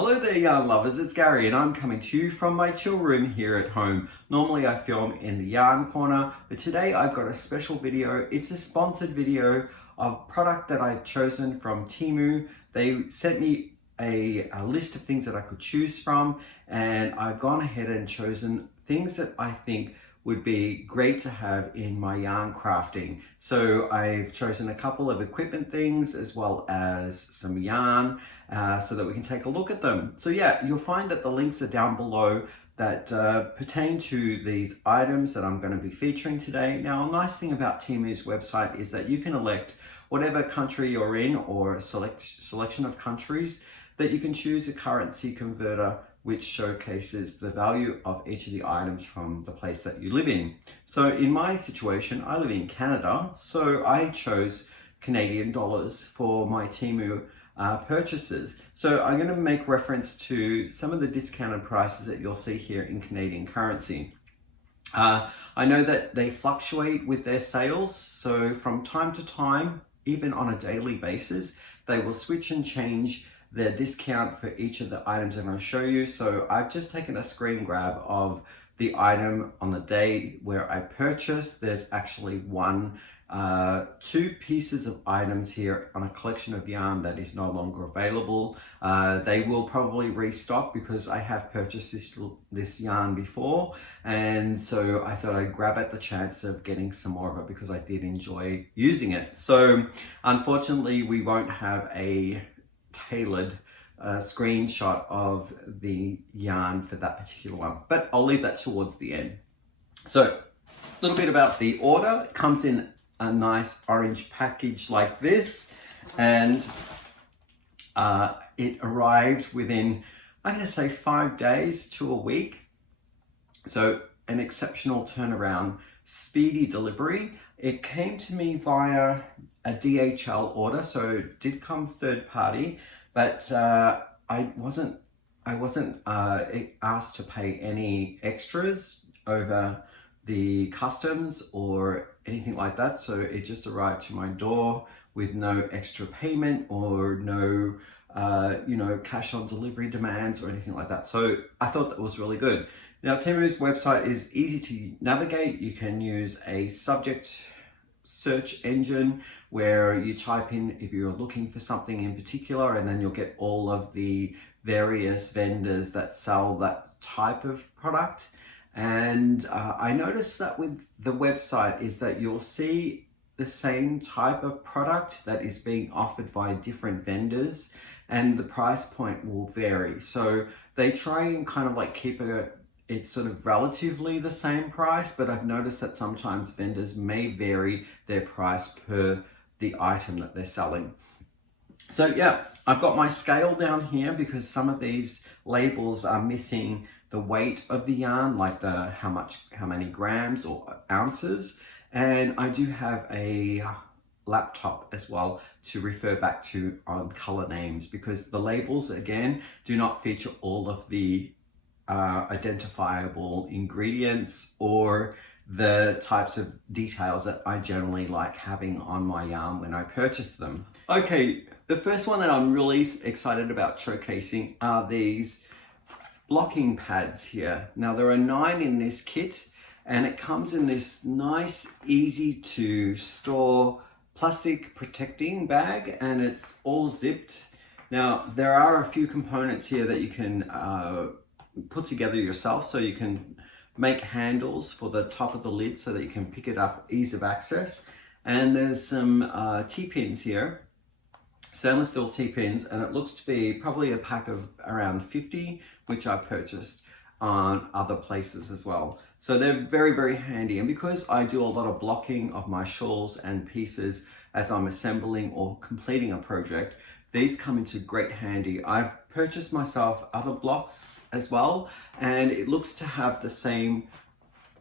Hello there yarn lovers, it's Gary and I'm coming to you from my chill room here at home. Normally I film in the yarn corner, but today I've got a special video. It's a sponsored video of product that I've chosen from Temu. They sent me a list of things that I could choose from, and I've gone ahead and chosen things that I think would be great to have in my yarn crafting. So I've chosen a couple of equipment things as well as some yarn so that we can take a look at them. So yeah, you'll find that the links are down below that pertain to these items that I'm going to be featuring today. Now, a nice thing about Temu's website is that you can elect whatever country you're in, or a selection of countries, that you can choose a currency converter which showcases the value of each of the items from the place that you live in. So in my situation, I live in Canada, so I chose Canadian dollars for my Temu purchases. So I'm going to make reference to some of the discounted prices that you'll see here in Canadian currency. I know that they fluctuate with their sales, so from time to time, even on a daily basis, they will switch and change the discount for each of the items I'm going to show you. So I've just taken a screen grab of the item on the day where I purchased. There's actually two pieces of items here on a collection of yarn that is no longer available. They will probably restock because I have purchased this yarn before, and so I thought I'd grab at the chance of getting some more of it because I did enjoy using it. So unfortunately we won't have a tailored screenshot of the yarn for that particular one, but I'll leave that towards the end. So a little bit about the order. It comes in a nice orange package like this, and it arrived within, I'm going to say, 5 days to a week. So an exceptional turnaround, speedy delivery. It came to me via a DHL order, so it did come third party, but I wasn't asked to pay any extras over the customs or anything like that. So it just arrived to my door with no extra payment or no cash on delivery demands or anything like that. So I thought that was really good. Now, Temu's website is easy to navigate. You can use a subject search engine where you type in if you're looking for something in particular, and then you'll get all of the various vendors that sell that type of product. And I noticed that with the website is that you'll see the same type of product that is being offered by different vendors, and the price point will vary. So they try and kind of like keep it's sort of relatively the same price, but I've noticed that sometimes vendors may vary their price per the item that they're selling. So yeah, I've got my scale down here because some of these labels are missing the weight of the yarn, like how many grams or ounces. And I do have a laptop as well to refer back to on color names, because the labels again do not feature all of the identifiable ingredients or the types of details that I generally like having on my yarn when I purchase them. Okay, the first one that I'm really excited about showcasing are these blocking pads here. Now there are 9 in this kit, and it comes in this nice, easy to store plastic protecting bag, and it's all zipped. Now there are a few components here that you can put together yourself, so you can make handles for the top of the lid so that you can pick it up, ease of access. And there's some T-pins here, stainless steel T-pins, and it looks to be probably a pack of around 50, which I purchased on other places as well. So they're very, very handy. And because I do a lot of blocking of my shawls and pieces as I'm assembling or completing a project, these come into great handy. I've purchased myself other blocks as well, and it looks to have the same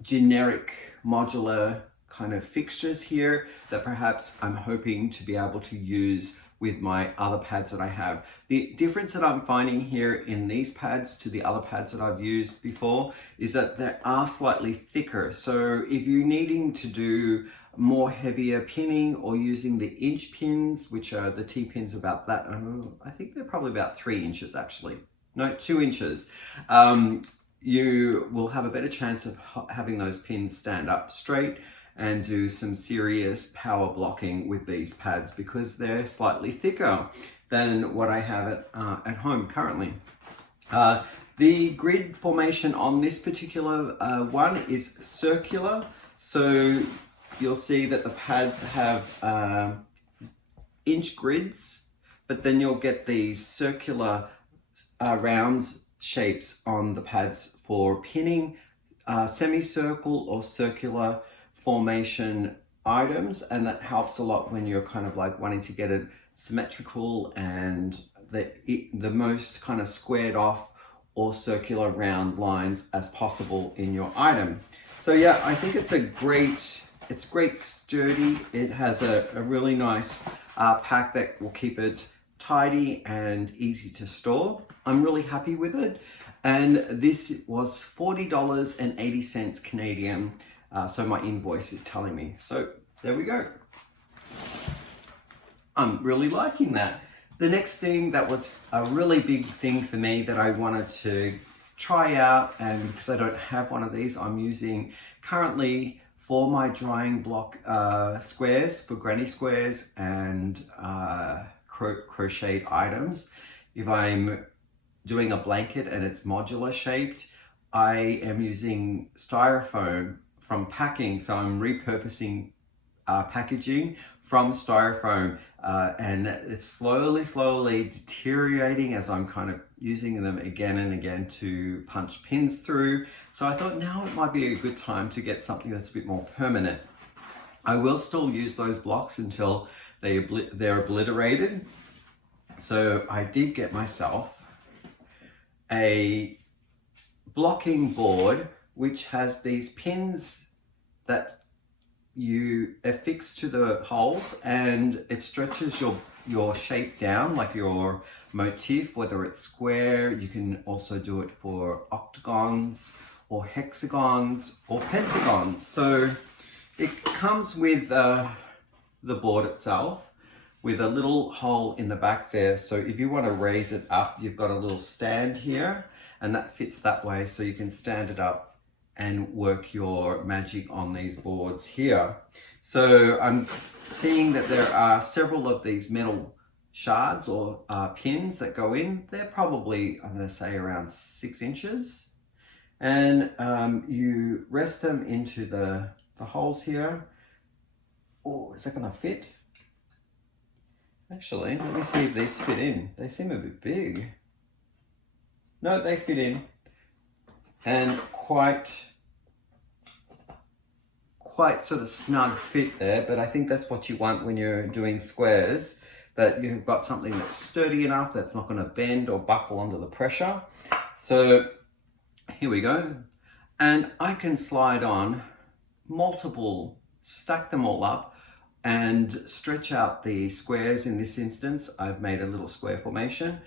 generic modular kind of fixtures here that perhaps I'm hoping to be able to use with my other pads that I have. The difference that I'm finding here in these pads to the other pads that I've used before is that they are slightly thicker. So if you're needing to do more heavier pinning or using the inch pins, which are the T-pins about that, I think they're probably about 3 inches actually. no, 2 inches, you will have a better chance of having those pins stand up straight and do some serious power blocking with these pads because they're slightly thicker than what I have at home currently. The grid formation on this particular one is circular, so you'll see that the pads have inch grids, but then you'll get these circular round shapes on the pads for pinning semicircle or circular formation items, and that helps a lot when you're kind of like wanting to get it symmetrical and the most kind of squared off or circular round lines as possible in your item. So yeah, I think it's great sturdy. It has a really nice pack that will keep it tidy and easy to store. I'm really happy with it. And this was $40.80 Canadian. So my invoice is telling me. So there we go. I'm really liking that. The next thing that was a really big thing for me that I wanted to try out, and because I don't have one of these, I'm using currently for my drying block squares, for granny squares and crocheted items. If I'm doing a blanket and it's modular shaped, I am using styrofoam from packing. So I'm repurposing packaging from styrofoam and it's slowly deteriorating as I'm kind of using them again and again to punch pins through. So I thought now it might be a good time to get something that's a bit more permanent. I will still use those blocks until they're obliterated. So I did get myself a blocking board which has these pins that you affix to the holes, and it stretches your shape down, like your motif, whether it's square. You can also do it for octagons or hexagons or pentagons. So it comes with the board itself with a little hole in the back there. So if you want to raise it up, you've got a little stand here, and that fits that way, so you can stand it up and work your magic on these boards here. So I'm seeing that there are several of these metal shards or pins that go in. They're probably, I'm going to say, around 6 inches. And you rest them into the holes here. Oh, is that going to fit? Actually, let me see if these fit in. They seem a bit big. No, they fit in. And quite sort of snug fit there, but I think that's what you want when you're doing squares, that you've got something that's sturdy enough, that's not going to bend or buckle under the pressure. So here we go. And I can slide on multiple, stack them all up and stretch out the squares. In this instance, I've made a little square formation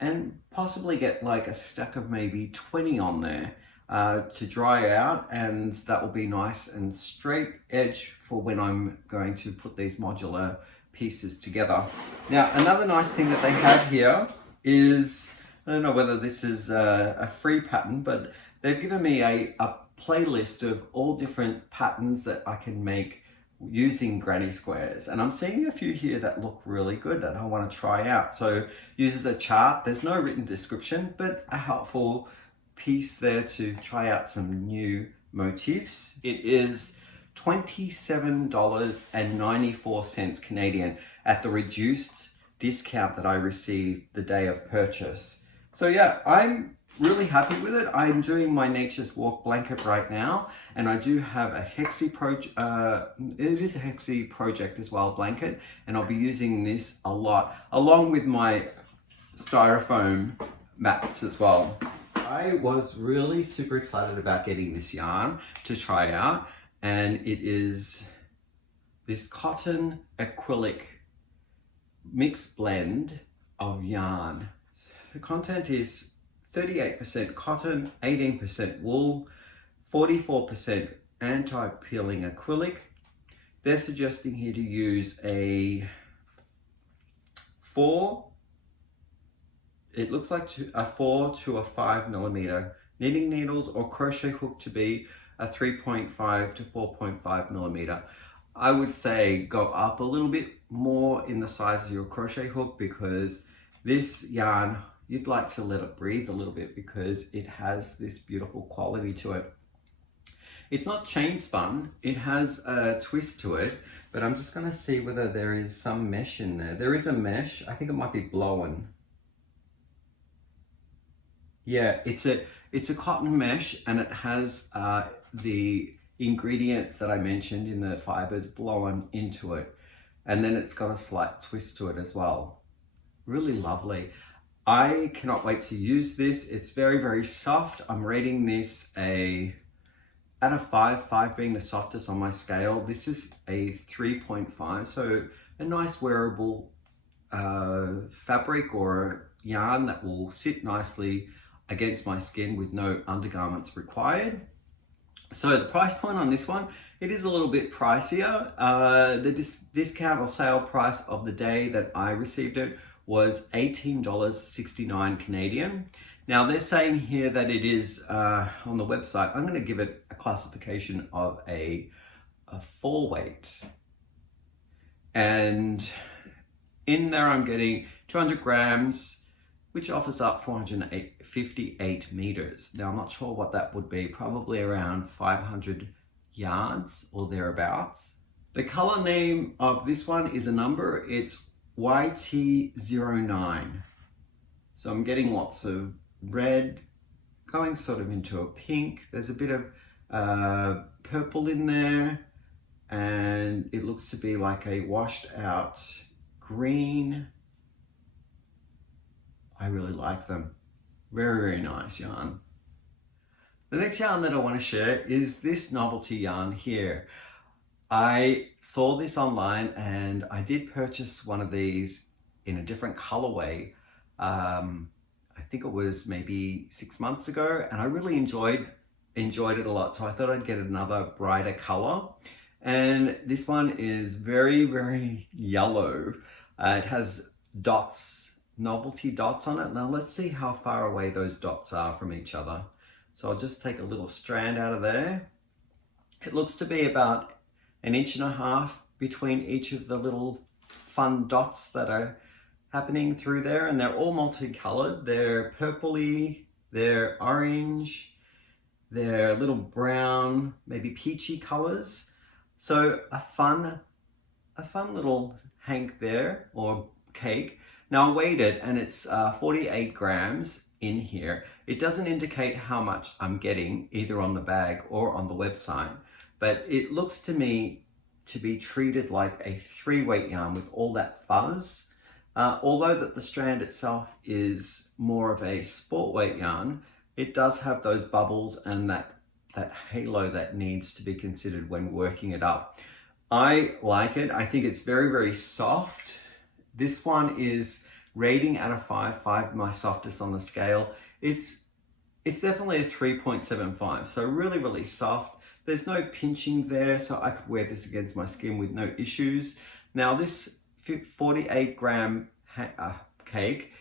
and possibly get like a stack of maybe 20 on there to dry out, and that will be nice and straight edge for when I'm going to put these modular pieces together. Now, another nice thing that they have here is, I don't know whether this is a free pattern, but they've given me a playlist of all different patterns that I can make using granny squares, and I'm seeing a few here that look really good that I want to try out. So uses a chart, there's no written description, but a helpful piece there to try out some new motifs. It is $27.94 Canadian at the reduced discount that I received the day of purchase. So yeah, I'm really happy with it. I'm doing my Nature's Walk blanket right now, and I do have a Hexi project. It is a Hexi project as well, blanket, and I'll be using this a lot along with my styrofoam mats as well. I was really super excited about getting this yarn to try out, and it is this cotton acrylic mixed blend of yarn. The content is 38% cotton, 18% wool, 44% anti-peeling acrylic. They're suggesting here to use a 4 it looks like a 4 to a 5 millimeter knitting needles, or crochet hook to be a 3.5 to 4.5 millimeter. I would say go up a little bit more in the size of your crochet hook, because this yarn, you'd like to let it breathe a little bit because it has this beautiful quality to it. It's not chain spun, it has a twist to it, but I'm just gonna see whether there is some mesh in there. There is a mesh, I think it might be blown. Yeah, it's a cotton mesh, and it has the ingredients that I mentioned in the fibers blown into it. And then it's got a slight twist to it as well. Really lovely. I cannot wait to use this. It's very, very soft. I'm rating this out of 5 being the softest on my scale. This is a 3.5, so a nice wearable fabric or yarn that will sit nicely against my skin with no undergarments required. So the price point on this one, it is a little bit pricier. The discount or sale price of the day that I received it was $18.69 Canadian. Now they're saying here that it is on the website, I'm going to give it a classification of a 4 weight. And in there I'm getting 200 grams, which offers up 458 meters. Now I'm not sure what that would be, probably around 500 yards or thereabouts. The color name of this one is a number, it's YT09. So I'm getting lots of red, going sort of into a pink. There's a bit of purple in there, and it looks to be like a washed out green. I really like them. Very, very nice yarn. The next yarn that I want to share is this Novelty yarn here. I saw this online and I did purchase one of these in a different colorway. I think it was maybe 6 months ago, and I really enjoyed it a lot. So I thought I'd get another brighter color. And this one is very, very yellow. It has dots, Novelty dots on it. Now let's see how far away those dots are from each other. So I'll just take a little strand out of there. It looks to be about 1.5 inches between each of the little fun dots that are happening through there, and they're all multicolored. They're purpley, they're orange, they're little brown, maybe peachy colors. So a fun little hank there, or cake. Now I weighed it, and it's 48 grams in here. It doesn't indicate how much I'm getting either on the bag or on the website, but it looks to me to be treated like a 3-weight yarn with all that fuzz. Although that the strand itself is more of a sport weight yarn, it does have those bubbles and that halo that needs to be considered when working it up. I like it. I think it's very, very soft. This one is rating out of 5 my softest on the scale. It's definitely a 3.75, so really, really soft. There's no pinching there, so I could wear this against my skin with no issues. Now this 48 gram cake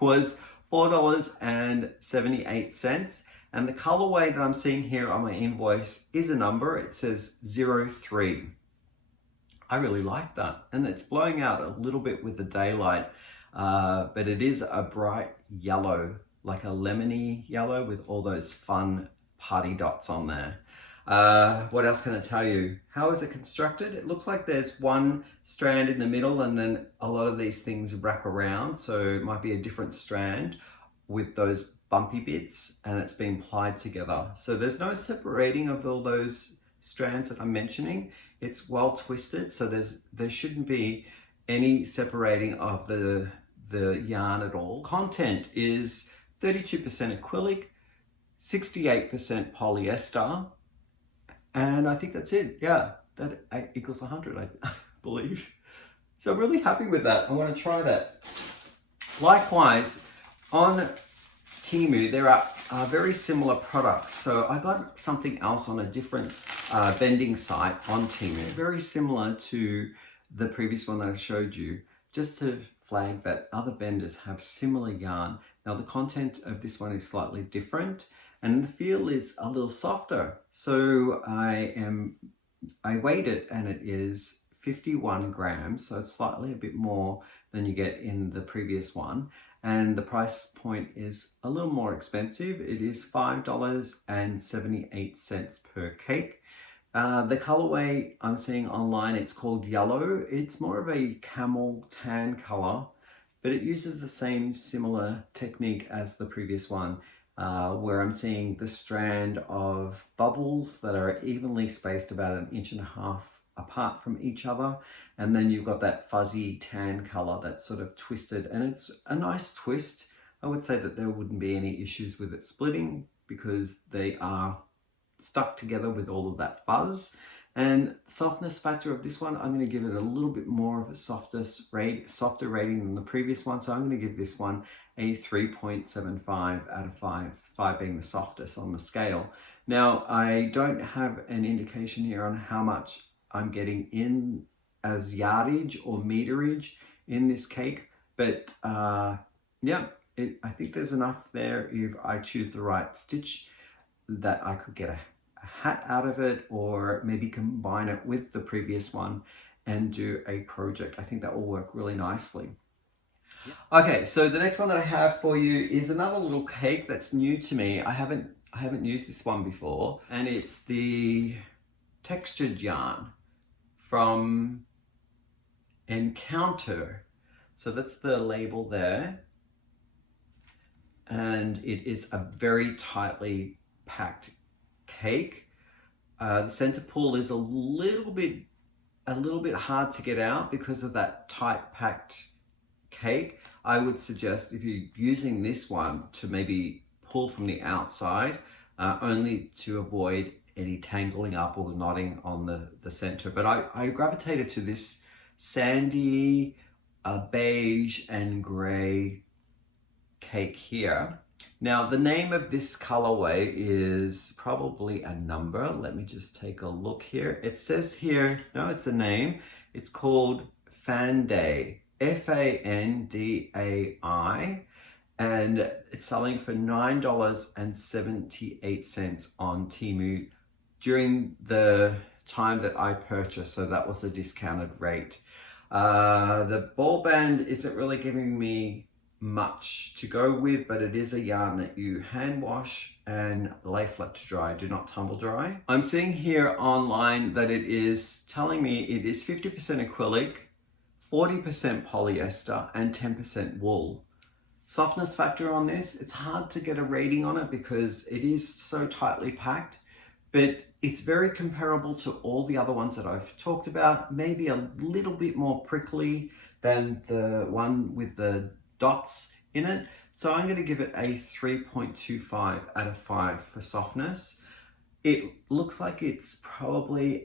was $4.78, and the colorway that I'm seeing here on my invoice is a number. It says 03. I really like that, and it's blowing out a little bit with the daylight, but it is a bright yellow, like a lemony yellow with all those fun party dots on there. What else can I tell you? How is it constructed? It looks like there's one strand in the middle, and then a lot of these things wrap around, so it might be a different strand with those bumpy bits, and it's been plied together. So there's no separating of all those strands that I'm mentioning. It's well twisted, so there shouldn't be any separating of the yarn at all. Content is 32% acrylic, 68% polyester, and I think that's it. Yeah, that equals 100, I believe. So I'm really happy with that. I want to try that. Likewise, on Temu, there are very similar products. So I got something else on a different vending site on Temu, very similar to the previous one that I showed you, just to flag that other vendors have similar yarn. Now the content of this one is slightly different and the feel is a little softer. So I weighed it and it is 51 grams, so it's slightly a bit more than you get in the previous one. And the price point is a little more expensive. It is $5.78 per cake. The colorway I'm seeing online, it's called yellow. It's more of a camel tan color, but it uses the same similar technique as the previous one, where I'm seeing the strand of bubbles that are evenly spaced about 1.5 inches apart from each other. And then you've got that fuzzy tan color that's sort of twisted, and it's a nice twist. I would say that there wouldn't be any issues with it splitting because they are stuck together with all of that fuzz. And the softness factor of this one, I'm going to give it a little bit more of a softer rating than the previous one. So I'm going to give this one a 3.75 out of 5, 5 being the softest on the scale. Now, I don't have an indication here on how much I'm getting in as yardage or meterage in this cake, but yeah, I think there's enough there if I choose the right stitch that I could get a hat out of it, or maybe combine it with the previous one and do a project. I think that will work really nicely. Okay, so the next one that I have for you is another little cake that's new to me. I haven't used this one before, and it's the textured yarn from Encounter. So that's the label there, and it is a very tightly packed cake. The center pull is a little bit hard to get out because of that tight packed cake. I would suggest, if you're using this one, to maybe pull from the outside, only to avoid any tangling up or knotting on the center. But I gravitated to this sandy, beige and gray cake here. Now, the name of this colorway is probably a number. Let me just take a look here. It says here, no, it's a name. It's called Fandai, F-A-N-D-A-I, and it's selling for $9.78 on Temu during the time that I purchased, so that was a discounted rate. The ball band isn't really giving me much to go with, but it is a yarn that you hand wash and lay flat to dry, do not tumble dry. I'm seeing here online that it is telling me it is 50% acrylic, 40% polyester and 10% wool. Softness factor on this, it's hard to get a rating on it because it is so tightly packed, but it's very comparable to all the other ones that I've talked about, maybe a little bit more prickly than the one with the dots in it. So I'm going to give it a 3.25 out of 5 for softness. It looks like it's probably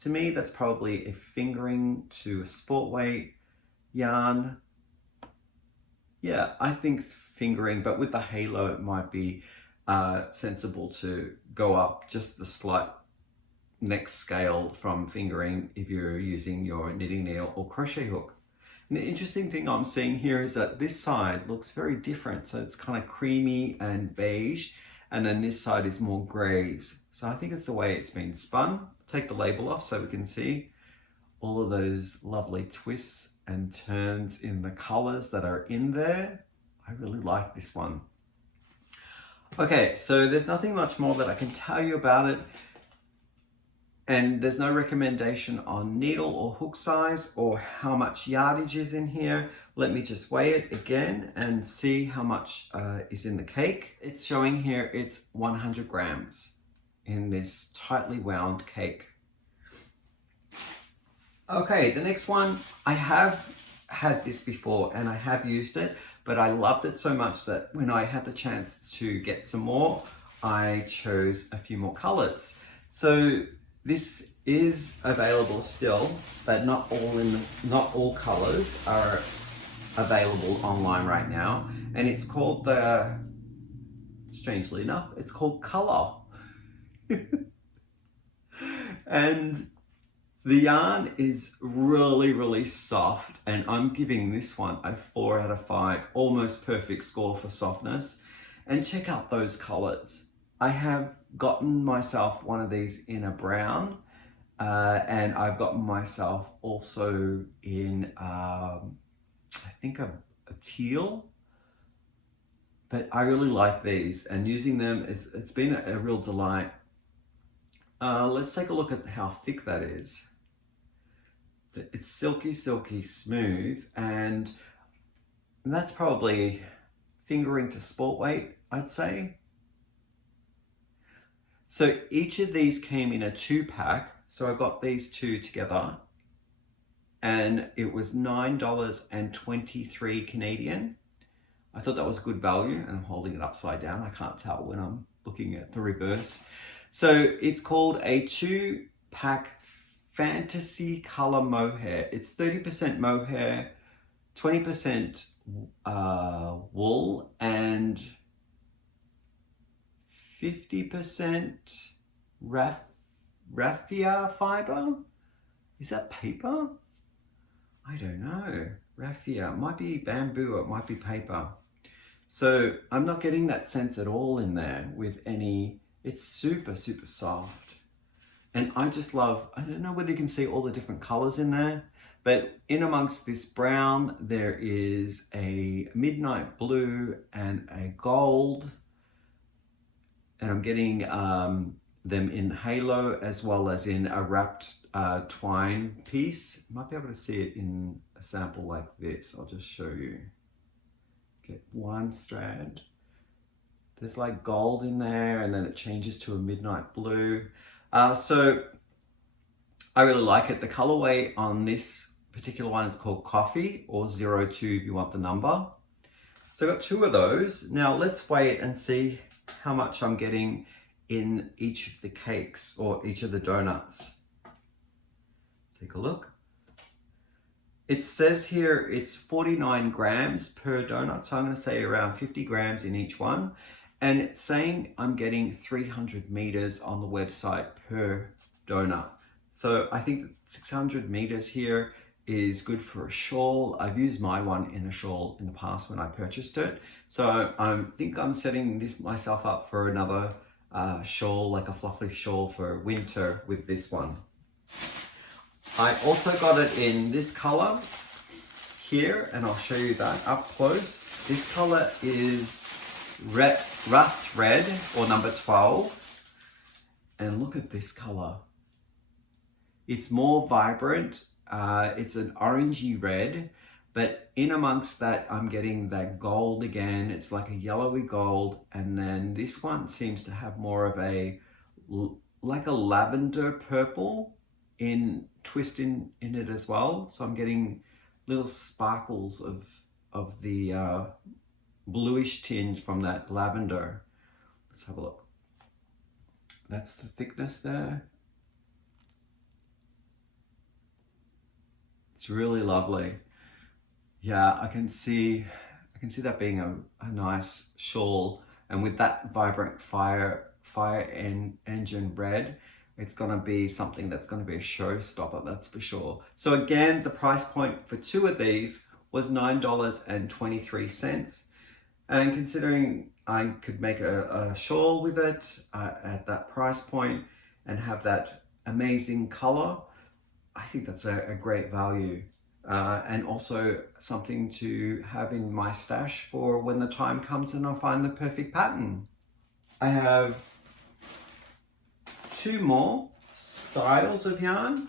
to me, that's probably a fingering to a sport weight yarn. Yeah, I think fingering, but with the halo, it might be sensible to go up just the slight next scale from fingering if you're using your knitting needle or crochet hook. And the interesting thing I'm seeing here is that this side looks very different. So it's kind of creamy and beige, and then this side is more grays. So I think it's the way it's been spun. Take the label off so we can see all of those lovely twists and turns in the colors that are in there. I really like this one. Okay, so there's nothing much more that I can tell you about it. And there's no recommendation on needle or hook size or how much yardage is in here. Let me just weigh it again and see how much is in the cake. It's showing here it's 100 grams in this tightly wound cake. Okay, the next one, I have had this before and I have used it, but I loved it so much that when I had the chance to get some more, I chose a few more colors. So this is available still, but not all colors are available online right now. And it's called strangely enough, it's called Color. And The yarn is really, really soft, and I'm giving this one a 4 out of 5, almost perfect score for softness. And check out those colors. I have gotten myself one of these in a brown, and I've gotten myself also in, I think a teal. But I really like these, and using them, it's been a real delight. Let's take a look at how thick that is. It's silky, silky smooth, and that's probably fingering to sport weight, I'd say. So each of these came in a 2-pack. So I got these 2 together, and it was $9.23 Canadian. I thought that was good value, and I'm holding it upside down. I can't tell when I'm looking at the reverse. So it's called a 2-pack fantasy color mohair. It's 30% mohair, 20% wool, and 50% raffia fiber. Is that paper? I don't know. Raffia. It might be bamboo, it might be paper. So I'm not getting that sense at all in there with any. It's super, super soft. And I just love, I don't know whether you can see all the different colors in there, but in amongst this brown, there is a midnight blue and a gold. And I'm getting them in halo as well as in a wrapped twine piece. You might be able to see it in a sample like this. I'll just show you. Get one strand. There's like gold in there, and then it changes to a midnight blue. So I really like it. The colorway on this particular one is called Coffee, or 02 if you want the number. So I got 2 of those. Now let's wait and see how much I'm getting in each of the cakes or each of the donuts. Take a look. It says here it's 49 grams per donut, so I'm going to say around 50 grams in each one. And it's saying I'm getting 300 meters on the website per donut. So I think 600 meters here is good for a shawl. I've used my one in a shawl in the past when I purchased it. So I think I'm setting this myself up for another shawl, like a fluffy shawl for winter with this one. I also got it in this color here, and I'll show you that up close. This color is rust red, or number 12. And look at this color. It's more vibrant. It's an orangey red, but in amongst that, I'm getting that gold again. It's like a yellowy gold. And then this one seems to have more of a, like a lavender purple twist in it as well. So I'm getting little sparkles of the bluish tinge from that lavender. Let's have a look. That's the thickness there. It's really lovely. Yeah, I can see that being a nice shawl, and with that vibrant fire engine red, it's gonna be something that's gonna be a showstopper, that's for sure. So again, the price point for 2 of these was $9.23. And considering I could make a shawl with it at that price point and have that amazing color, I think that's a great value. And also something to have in my stash for when the time comes and I find the perfect pattern. I have 2 more styles of yarn.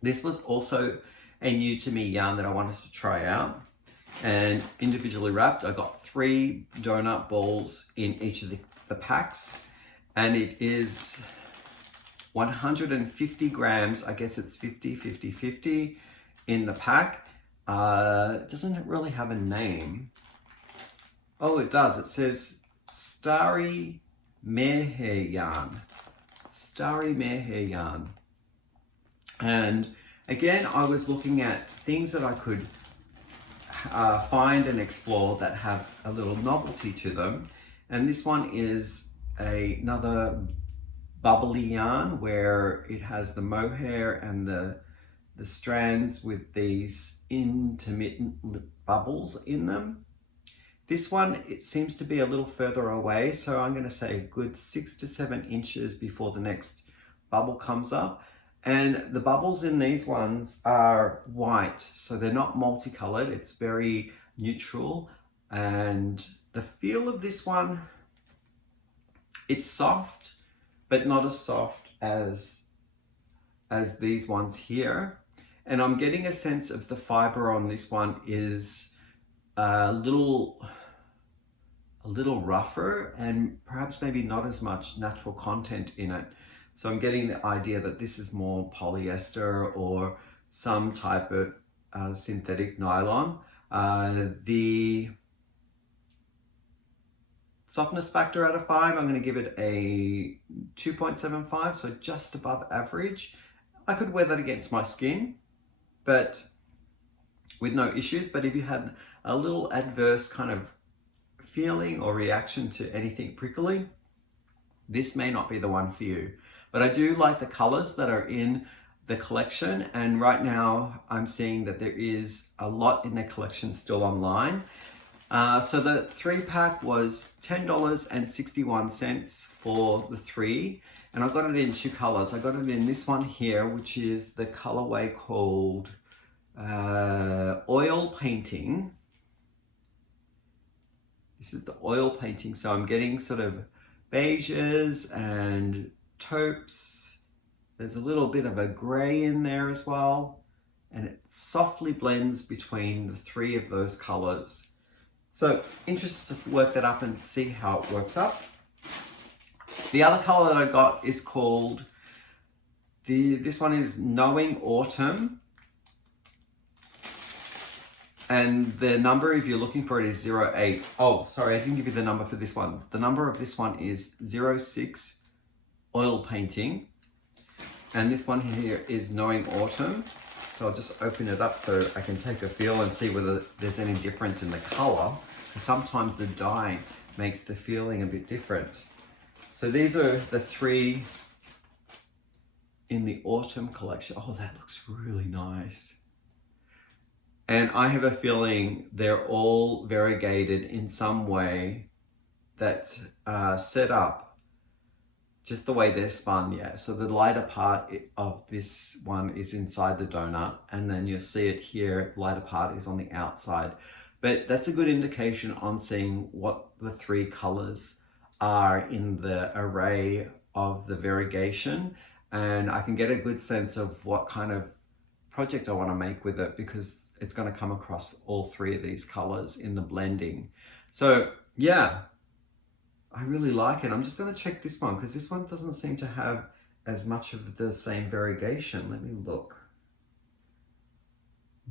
This was also a new to me yarn that I wanted to try out, and individually wrapped. I got 3 donut balls in each of the packs, and it is 150 grams. I guess it's 50 in the pack. It doesn't really have a name. Oh, it does. It says Starry Mohair yarn. Starry Mohair yarn. And again, I was looking at things that I could find and explore that have a little novelty to them. And this one is another bubbly yarn where it has the mohair and the strands with these intermittent bubbles in them. This one, it seems to be a little further away, so I'm going to say a good 6 to 7 inches before the next bubble comes up. And the bubbles in these ones are white, so they're not multicolored, it's very neutral. And the feel of this one, it's soft, but not as soft as these ones here. And I'm getting a sense of the fiber on this one is a little rougher and perhaps maybe not as much natural content in it. So I'm getting the idea that this is more polyester or some type of synthetic nylon. The softness factor out of 5, I'm going to give it a 2.75, so just above average. I could wear that against my skin, but with no issues. But if you had a little adverse kind of feeling or reaction to anything prickly, this may not be the one for you. But I do like the colors that are in the collection, and right now I'm seeing that there is a lot in the collection still online. So the 3-pack was $10.61 for the 3, and I got it in 2 colors. I got it in this one here, which is the colorway called oil painting. This is the oil painting, so I'm getting sort of beiges and taupes. There's a little bit of a gray in there as well, and it softly blends between the 3 of those colors. So interested to work that up and see how it works up. The other color that I got is called, this one is Knowing Autumn. And the number, if you're looking for it, is 08. Oh, sorry, I didn't give you the number for this one. The number of this one is 06 Oil Painting. And this one here is Knowing Autumn. So I'll just open it up so I can take a feel and see whether there's any difference in the color. Sometimes the dye makes the feeling a bit different. So these are the 3 in the autumn collection. Oh, that looks really nice. And I have a feeling they're all variegated in some way that's set up just the way they're spun, yeah. So the lighter part of this one is inside the donut, and then you'll see it here, the lighter part is on the outside. But that's a good indication on seeing what the 3 colors are in the array of the variegation, and I can get a good sense of what kind of project I want to make with it, because it's going to come across all 3 of these colors in the blending. So yeah, I really like it. I'm just going to check this one because this one doesn't seem to have as much of the same variegation. Let me look.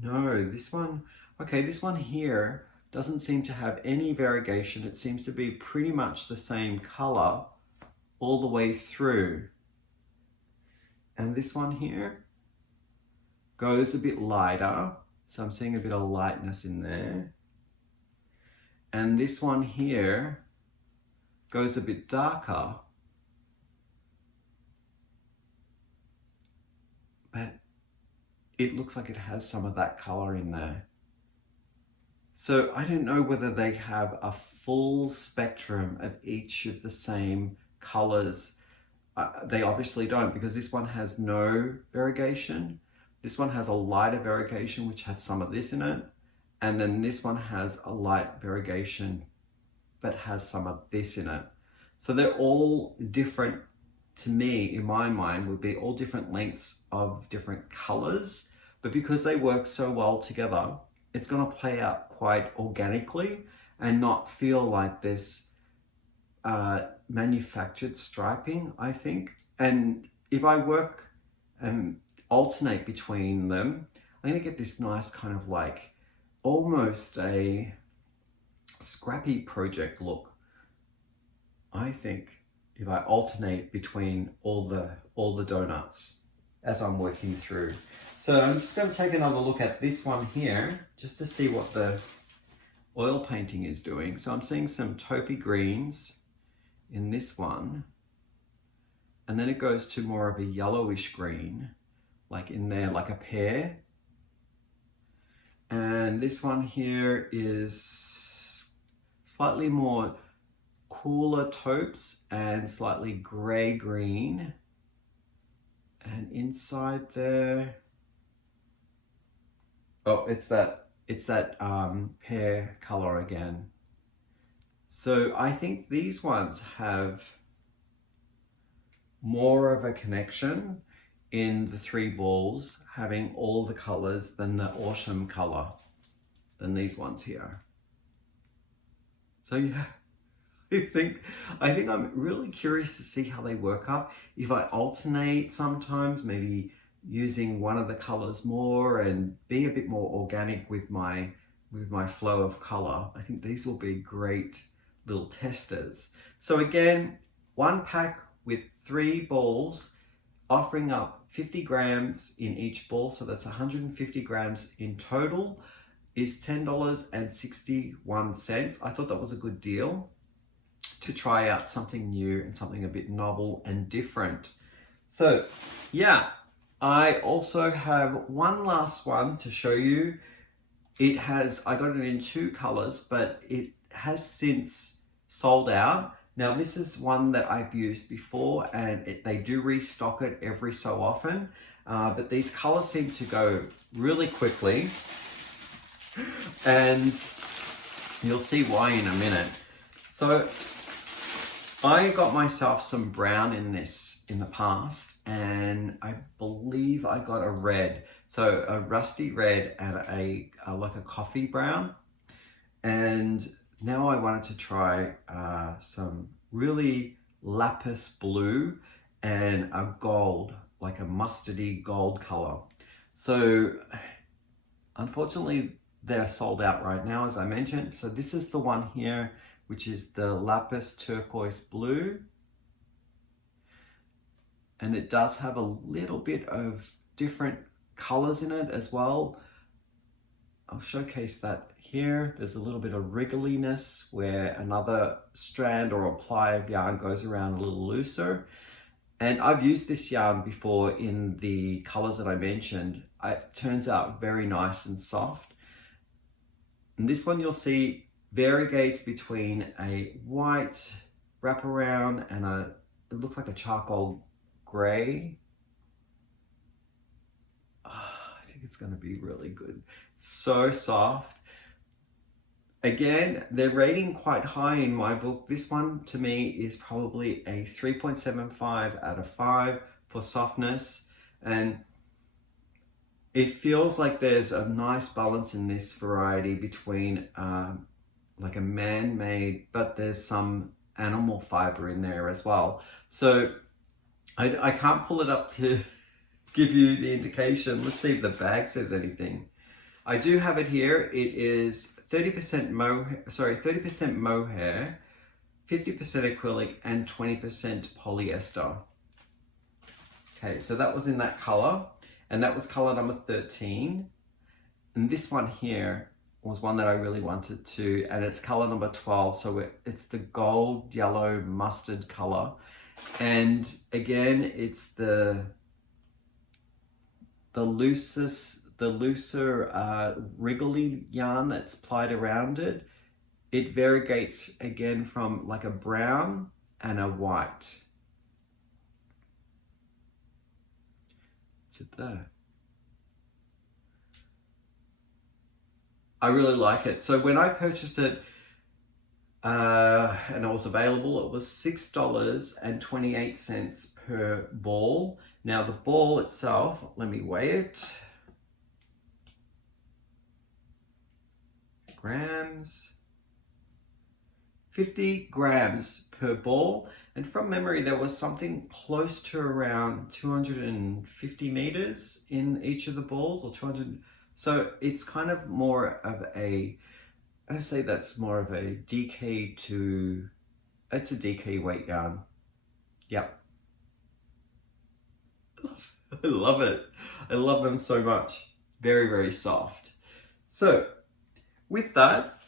No, this one, okay, this one here doesn't seem to have any variegation. It seems to be pretty much the same color all the way through. And this one here goes a bit lighter. So I'm seeing a bit of lightness in there. And this one here goes a bit darker. But it looks like it has some of that color in there. So I don't know whether they have a full spectrum of each of the same colors. They obviously don't, because this one has no variegation. This one has a lighter variegation, which has some of this in it. And then this one has a light variegation, but has some of this in it. So they're all different to me, in my mind, would be all different lengths of different colors. But because they work so well together, it's going to play out quite organically and not feel like this manufactured striping, I think. And if I work and alternate between them, I'm going to get this nice kind of like almost a scrappy project look, I think, if I alternate between all the donuts as I'm working through. So I'm just going to take another look at this one here just to see what the oil painting is doing. So I'm seeing some taupey greens in this one. and then it goes to more of a yellowish green, like in there, like a pear. And this one here is slightly more cooler taupes and slightly gray green. And inside there, oh, it's that pear color again. So I think these ones have more of a connection in the 3 balls, having all the colors than the autumn color than these ones here. So yeah, I think I'm really curious to see how they work up. If I alternate sometimes, maybe using one of the colors more and be a bit more organic with my flow of color, I think these will be great little testers. So again, 1 pack with 3 balls, offering up 50 grams in each ball, so that's 150 grams in total, is $10.61. I thought that was a good deal to try out something new and something a bit novel and different. So yeah, I also have one last one to show you. I got it in 2 colors, but it has since sold out. Now this is one that I've used before, and they do restock it every so often, but these colors seem to go really quickly, and you'll see why in a minute. So I got myself some brown in this in the past, and I believe I got a red, so a rusty red and like a coffee brown. And now I wanted to try some really lapis blue and a gold, like a mustardy gold color. So unfortunately they're sold out right now, as I mentioned. So this is the one here, which is the lapis turquoise blue. And it does have a little bit of different colors in it as well. I'll showcase that here. There's a little bit of wriggliness where another strand or a ply of yarn goes around a little looser. And I've used this yarn before in the colors that I mentioned. It turns out very nice and soft. And this one you'll see variegates between a white wraparound and it looks like a charcoal gray. I think it's going to be really good. So soft. Again, they're rating quite high in my book. This one to me is probably a 3.75 out of 5 for softness. And it feels like there's a nice balance in this variety between like a man-made, but there's some animal fiber in there as well. So I can't pull it up to give you the indication. Let's see if the bag says anything. I do have it here. It is 30% mohair, 50% acrylic, and 20% polyester. Okay, so that was in that color, and that was color number 13. And this one here was one that I really wanted to, and it's color number 12. So it's the gold yellow mustard color. And again, it's the looser wriggly yarn that's plied around it. It variegates again from like a brown and a white. What's it there? I really like it. So when I purchased it and it was available, it was $6.28 per ball. Now the ball itself, let me weigh it. Grams. 50 grams per ball. And from memory, there was something close to around 250 meters in each of the balls, or 200. So it's kind of more of a, I'd say that's more of a DK to, it's a DK weight yarn. Yep. I love it. I love them so much. Very, very soft. So with that,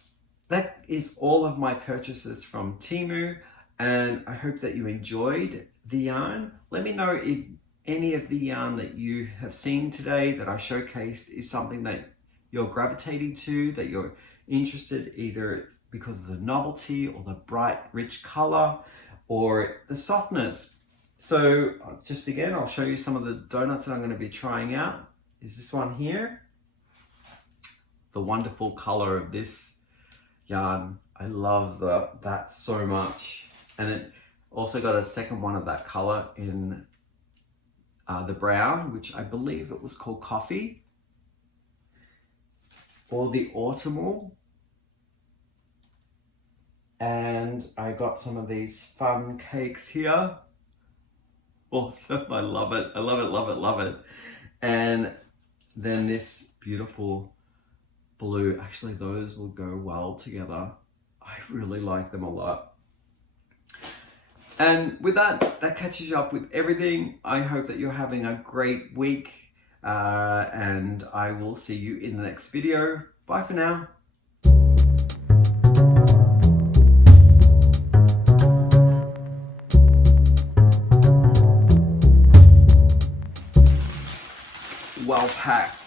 that is all of my purchases from Temu. and I hope that you enjoyed the yarn. Let me know if any of the yarn that you have seen today that I showcased is something that you're gravitating to, that you're interested, either because of the novelty or the bright rich color or the softness. So just again, I'll show you some of the donuts that I'm going to be trying out. Is this one here. The wonderful color of this yarn. I love that so much. And it also got a second one of that color in the brown, which I believe it was called coffee, or the autumnal. And I got some of these fun cakes here. Awesome, I love it, I love it, love it, love it. And then this beautiful blue, actually those will go well together. I really like them a lot. And with that catches you up with everything. I hope that you're having a great week, and I will see you in the next video. Bye for now. Well packed.